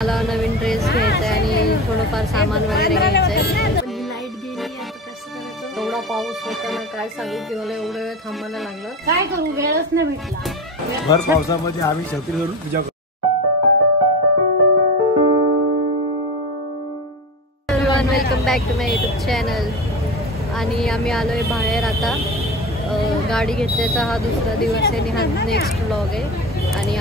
मला नवीन ड्रेस घ्यायचा आहे आणि थोडंफार सामान वगैरे घ्यायचं आहे. लाईट गेली आता कसं करायचं. एवढा पाऊस होता ना काय सांगू की मला एवढा वेळ थांबायला लागलं. काय करू वेळच नाही भेटला. भर पावसामध्ये आम्ही छत्री धरून पूजा करतो. Welcome back to my YouTube channel. आणि आम्ही आलोय बाहेर आता. गाडी घेतल्याचा हा दुसरा दिवस आहे आणि हा नेक्स्ट व्लॉग आहे. आणि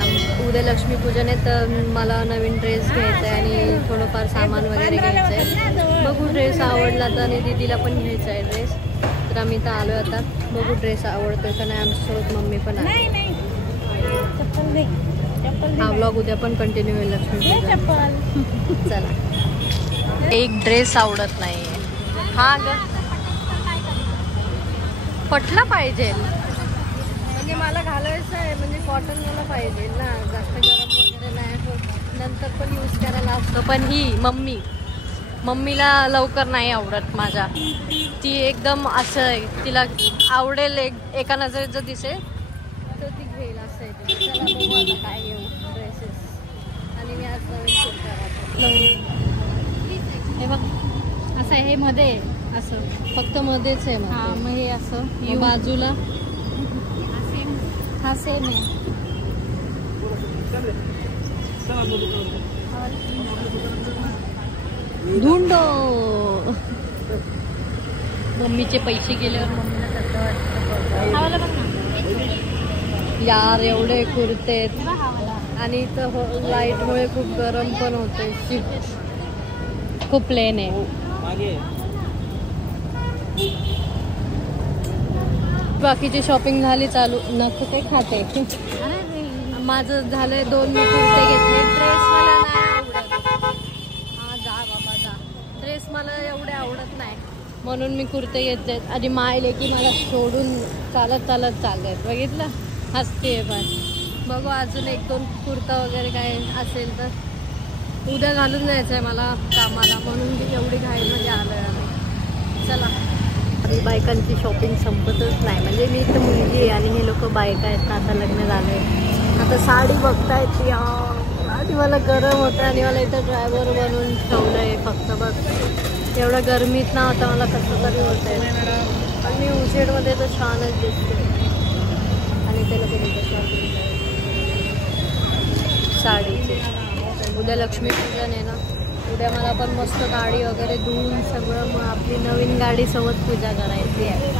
उद्या लक्ष्मीपूजन आहे तर मला नवीन ड्रेस घ्यायचा आहे आणि थोडंफार सामान वगैरे घ्यायचं आहे. बघू ड्रेस आवडला तर आणि दीदीला पण घ्यायचा आहे ड्रेस. तर आम्ही तर आलो आता. बघू ड्रेस आवडतोय का नाही. आमच्यासोबत मम्मी पण आहे. हा व्लॉग उद्या पण कंटिन्यू होईल लक्ष्मीपूजन. चला. एक ड्रेस आवडत नाही. हा ग पटला पाहिजे म्हणजे मला घालायचं आहे. म्हणजे कॉटन मला पाहिजे ना. जास्त गरम वगैरे नाही होत. नंतर पण यूज करायला असतो. पण ही मम्मीला लवकर नाही आवडत माझ्या. ती एकदम असं आहे तिला आवडेल एका नजरेत जर दिसेल तर ती घेईल असं आहे. चला बघू आता काय घेऊ ड्रेसेस. आणि मी आज नवीन शूट हे बघ असं आहे. हे मध्ये असं फक्त मध्येच आहे. हा मग हे असं बाजूला हा सेम आहे. धुंडो मम्मीचे पैसे गेल्यावर मम्मीला कसं वाटतं यार. एवढे कुर्ते आणि इथं लाईटमुळे खूप गरम पण होते. खूप प्लेन आहे. बाकीची शॉपिंग झाली चालू. नको ते खाते. माझं झालंय 2 कुर्ते घेतले. ड्रेस मला नाही आवडत. हा जा बाबा जा. ड्रेस मला एवढे आवडत नाही म्हणून मी कुर्ते घेतले. आणि मायले की मला सोडून चालत चाललेत. बघितलं हसते. पण बघू अजून 1-2 कुर्ता वगैरे काय असेल तर उद्या घालून जायचं आहे मला कामाला. म्हणून मी एवढी घाईमध्ये आलोय आम्ही. चला. आणि बायकांची शॉपिंग संपतच नाही. म्हणजे मी इथं मुलगी आहे आणि हे लोक बायका आहेत ना. आता लग्न झालंय. आता साडी बघतायत ती आणि मला गरम होतं. आणि मला इथं ड्रायव्हर बनवून ठेवलं आहे फक्त. बघ एवढं गरमीत ना आता मला कसं तरी होत आहे. पण मी उजेडमध्ये तर छानच दिसते. आणि ते लोक साडीचे. उद्या लक्ष्मीपूजन आहे ना. उद्या मला पण मस्त गाडी वगैरे धुवून सगळं मग आपली नवीन गाडी सोबत पूजा करायची आहे.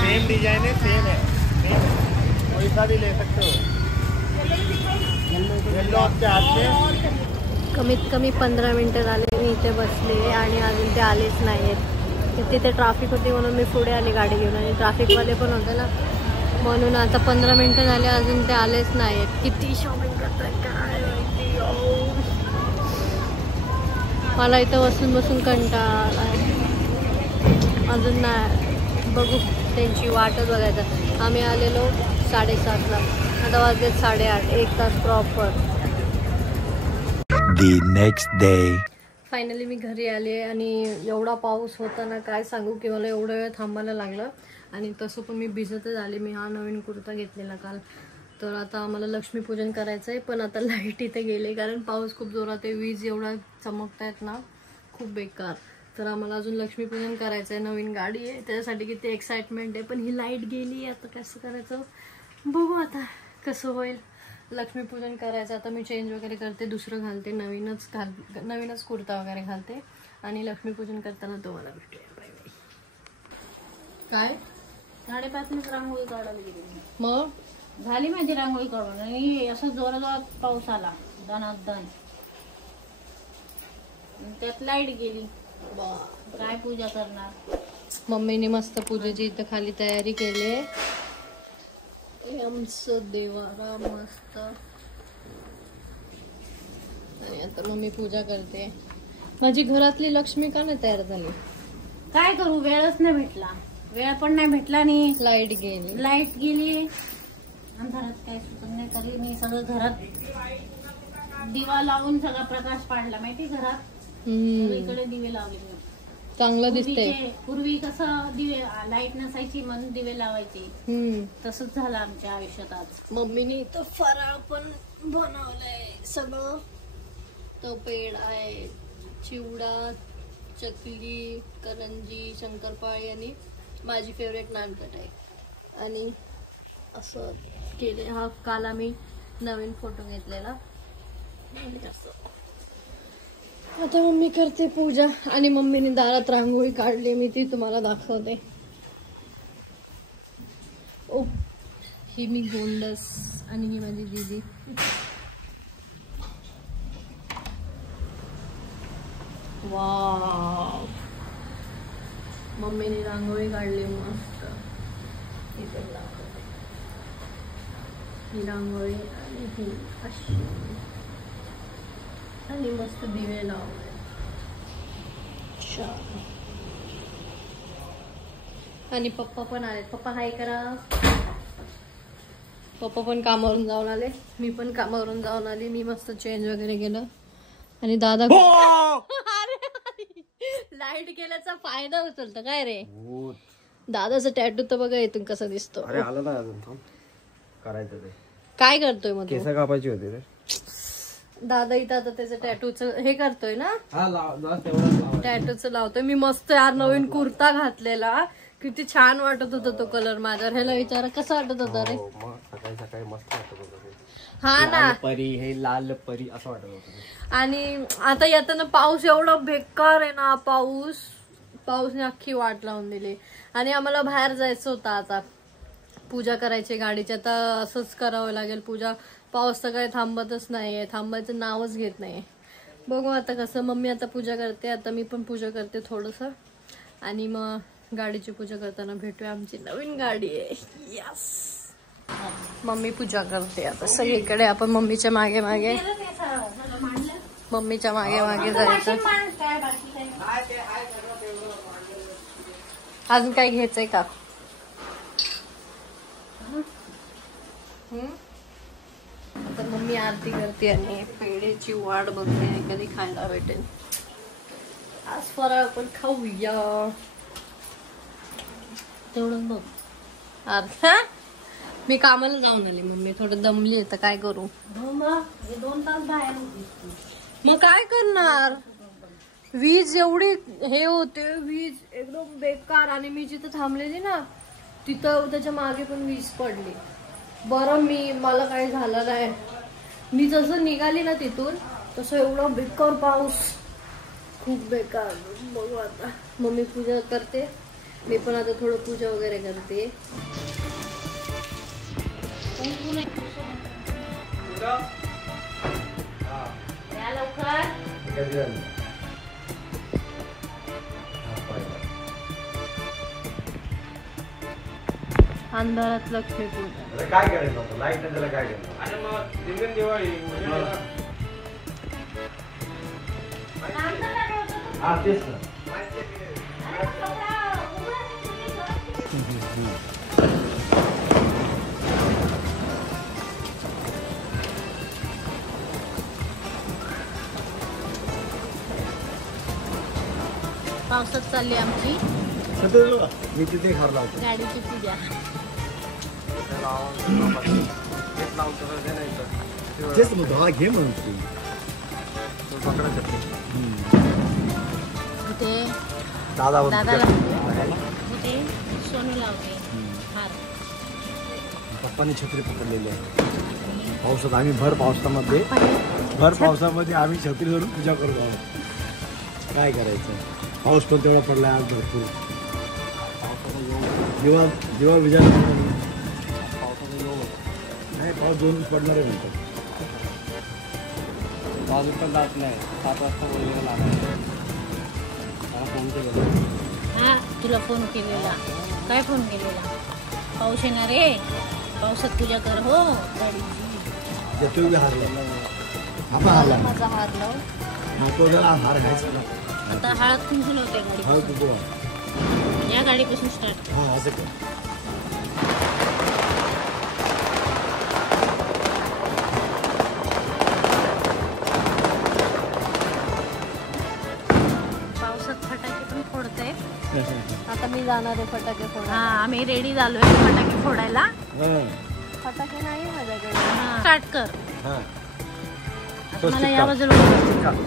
सेम डिजाइन है, सेम है, वैसा भी ले सकते हो. येलो आपके हाथ में. कमीत कमी 15 मिनिटं झाले मी इथे बसले आणि अजून ते आलेच नाही आहेत. तिथे ट्रॅफिक होती म्हणून मी पुढे आली गाडी घेऊन. आणि ट्रॅफिकवाले पण होते ना म्हणून. आता 15 मिनिटं झाले अजून ते आलेच नाहीत. किती शॉपिंग करतात काय माहिती. मला इथं बसून कंटाळा अजून नाही. बघू त्यांची वाटच बघायचं. आम्ही आलेलो 7:30ला. आता वाजले 8:30. 1 तास प्रॉपर. Next day. फायनली मी घरी आले आणि एवढा पाऊस होता ना काय सांगू की मला एवढा वेळ थांबायला लागलं. आणि तसं पण मी भिजतच आले. मी हा नवीन कुर्ता घेतलेला काल. तर आता आम्हाला लक्ष्मीपूजन करायचं आहे. पण आता लाईट इथे गेले कारण पाऊस खूप जोरात आहे. वीज एवढा चमकतायत ना खूप बेकार. तर आम्हाला अजून लक्ष्मीपूजन करायचं आहे. नवीन गाडी आहे त्याच्यासाठी किती एक्साइटमेंट आहे. पण ही लाईट गेली. आता कसं करायचं बघू आता कसं होईल. लक्ष्मीपूजन करायचं. आता मी चेंज वगैरे करते. दुसरं घालते. नवीनच कुर्ता वगैरे घालते. आणि लक्ष्मीपूजन करताना तुम्हाला भेटूया. काय 5:30 रांगोळी काढायला गेली. मग झाली माझी रांगोळी काढून आणि असं जोरात पाऊस आला. दनादन. त्यात लाईट गेली. काय पूजा करणार. मम्मीने मस्त पूजेची इथं खाली तयारी केली आहे. आमचं देवारा मस्त. आणि आता मम्मी पूजा करते. माझी घरातली लक्ष्मी का नाही तयार झाली. काय करू वेळच नाही भेटला. वेळ पण नाही भेटला आणि लाईट गेली. अंधारात काय सुचत नाही. तरी मी सगळं घरात दिवा लावून सगळा प्रकाश पाडला माहिती घरात. इकडे दिवे लावले. चांगलं दिसतंय. पूर्वी कसं दिवे लाईट नसायची म्हणून दिवे लावायचे, तसंच झालं आमच्या आयुष्यात आज. मम्मीने इथं फराळ पण बनवलंय सगळं. तो पेड आहे, चिवडा, चकली, करंजी, शंकरपाळी आणि माझी फेवरेट नानकट आहे. आणि असं केले. हा काल आम्ही नवीन फोटो घेतलेला. आता मम्मी करते पूजा आणि मम्मीने दारात रांगोळी काढली, मी ती तुम्हाला दाखवते. ओ ही मी गोंडस आणि ही माझी दीदी. वाव, मम्मीने रांगोळी काढली मस्त. इथे दाखवते ही रांगोळी आणि ही अशी, आणि मस्त दिवे लावले. आणि पप्पा पण आले. पप्पा हाय करा. पप्पा पण कामावरून जाऊन आले, मी पण कामावरून जाऊन आले. मी मस्त चेंज वगैरे केलं आणि दादा लाईट गेल्याचा फायदा उचलतो काय रे. दादाचा टॅटू तर बघा इथून कसा दिसतो. अरे आलं ना अजून करायचं ते. काय करतोय मग? केस कापायची होती रे दादा. इथं आता त्याचं टॅटूच हे करतोय ना, टॅटूच लावतोय. मी मस्त यार नवीन कुर्ता घातलेला, किती छान वाटत होता तो कलर माझ्यावर. ह्याला विचारा कसा वाटत होता रे. सकाळी सकाळी मस्त वाटत होतं. हा ना, परी हे लाल परी असं वाटत होतं. आणि आता येताना पाऊस एवढा बेकार आहे ना. पाऊसने अख्खी वाट लावून दिली. आणि आम्हाला बाहेर जायचं होतं आता, पूजा करायची गाडीची. आता असंच करावं लागेल पूजा. पाऊस तर काही थांबतच नाहीये, थांबायचं नावच घेत नाहीये. बघू आता कसं. मम्मी आता पूजा करते, आता मी पण पूजा करते थोडस, आणि मग गाडीची पूजा करताना भेटूया. आमची नवीन गाडी आहे. यस, मम्मी पूजा करते आता सगळीकडे. आपण मम्मीच्या मागे मागे जायचं. अजून काय घ्यायचंय का? आता मम्मी आरती करते आणि पेढेची वाट बघते कधी खायला भेटेल. आज फराळ आपण खाऊया तेवढं बघ. अर्धा मी कामाला जाऊन आले, मम्मी थोडं दमली तर काय करू. 2 तास बाहेर. मग काय करणार, वीज एवढी हे होते, वीज एकदम बेकार. आणि मी जिथं थांबलेली ना तिथं त्याच्या मागे पण वीज पडली. बरं मला काही झालं नाही. मी जसं निघाली ना तिथून तसं एवढा बेकार पाऊस, खूप बेकार. बघू आता. मम्मी पूजा करते, मी पण आता थोडं पूजा वगैरे करते. अंधारात लक्ष्मी पूजा. काय करायचं लाईट त्याला काय करायचं. अरे मग दिवाळी हा तेच ना. पावसात चालली आमची मी तिथे घर लावतो गाडीची पूजा. तेच मग घे म्हणतो इथे दादा इथे सोनू लावते हार. पप्पाने छत्री पकडलेली आहे पावसात. आम्ही भर पावसामध्ये आम्ही छत्री धरून पूजा करतो आहोत. काय करायचं, पाऊस पण तेवढा पडला आज भरपूर. दिवा विजायला नाही, पाऊस 2 पडणार आहे म्हणतो. पाऊस पण जात नाही. 7 वाजता बोललेला लागला. फोन केलेला. हा तुला फोन केलेला. काय फोन केलेला? पाऊस येणार रे, पावसात पूजा कर. हो गाडीची हारला. आपण हारला. माझा हार लाव. हार घ्यायचा. आता हळद कुंकू होते गाडी. या गाडीपासून स्टार्ट. हा असं कर. पावसात फटाके पण फोडतात. जाणार आहे फटाके हा फोडायला. आम्ही रेडी झालोय फटाके फोडायला. फटाके नाही माझ्याकडे. स्टार्ट कर. मला या बाजूला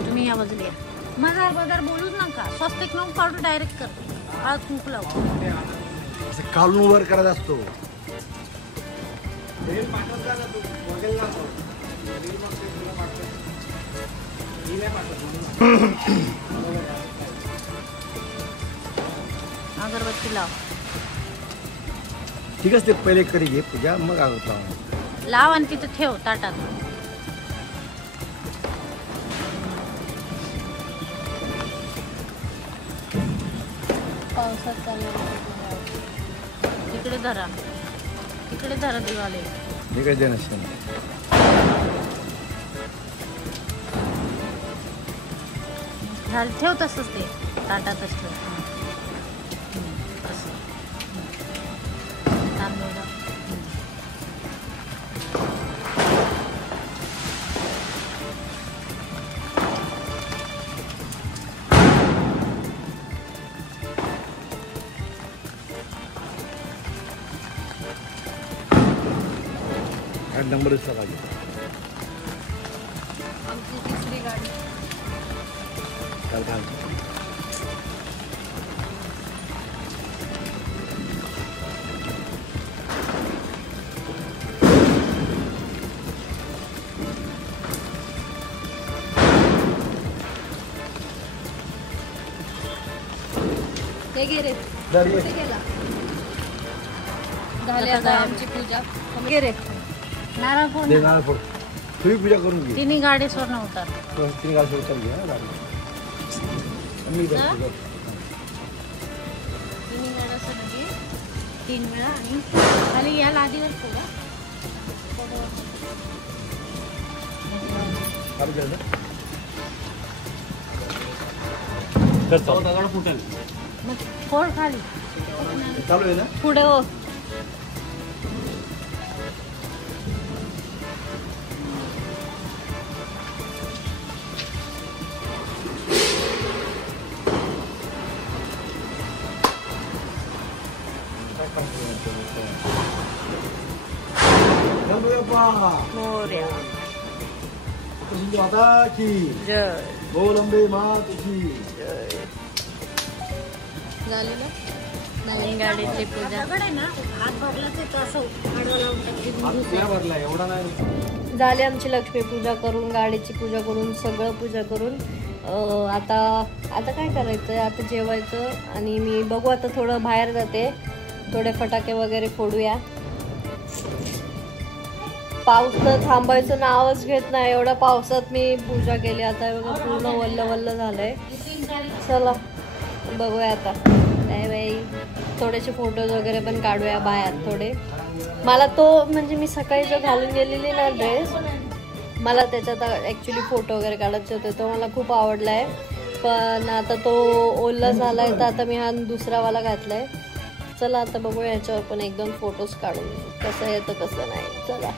तुम्ही या बाजूला या. माझा बदर बोलूच नका. स्वस्तिक नको काढू डायरेक्ट कर. हळद कुंकू लाव. असं कालून वर करायचा असतो. अगरबत्ती लाव. ठीक आहे ते पहिले करी घे पूजा मग आहोत लाव आणि तिथं ठेव ताटात. पावसात चालू तिकडे धरा. तिकडे धरा दिवाले. ठीक आहे नसतं. ठेव तसंच ते ताटातच ठेव. नंबर असला पाहिजे. आमची तिसरी गाडी. चाल चाल. ते गे रे. दर ये. कुठे गेला? झाली आता आमची पूजा. गे रे. नारळ फोड. दे नारळ फोड. तुम्ही पूजा करून घे. तिन्ही गाडीसवर नव्हता. तिने गाडी सोड चालली हा गाडी. आम्ही करतो. तिन्ही गाड्यासवर घे. 3 वेळा आणि खाली या लादीवर फोडा. चालू केलं ना? मग फोड खाली. चालू आहे ना? पुढे हो. मोरया. माता की जय. गोलंबे मात की झाली ना. नवीन गाडीची पूजा. हात भरलाच येतो असं आडवा लावून टाकते. भरला एवढा नाही. झाली आमची लक्ष्मी पूजा करून, गाडीची पूजा करून, सगळं पूजा करून आता काय करायचं, आता जेवायचं. आणि मी बघू आता थोडं बाहेर जाते, थोडे फटाके वगैरे फोडूया. पाऊस तर थांबायचं नावच घेत नाही. एवढ्या पावसात मी पूजा केली. आता बघा पूर्ण वल्ल वल्ल झालंय. चला बघूया आता. काय बाई, थोडेसे फोटोज वगैरे पण काढूया बाहेर थोडे. मला तो म्हणजे मी सकाळी जो घालून गेलेली ना ड्रेस, मला त्याच्यात ॲक्च्युली फोटो वगैरे काढायचे होते. तो मला खूप आवडला आहे. पण आता तो ओला झाला आहे, तर आता मी हा दुसरावाला घातला आहे. चला आता बघूया ह्याच्यावर पण 1-2 फोटोज काढून कसं येतं कसं नाही. चला.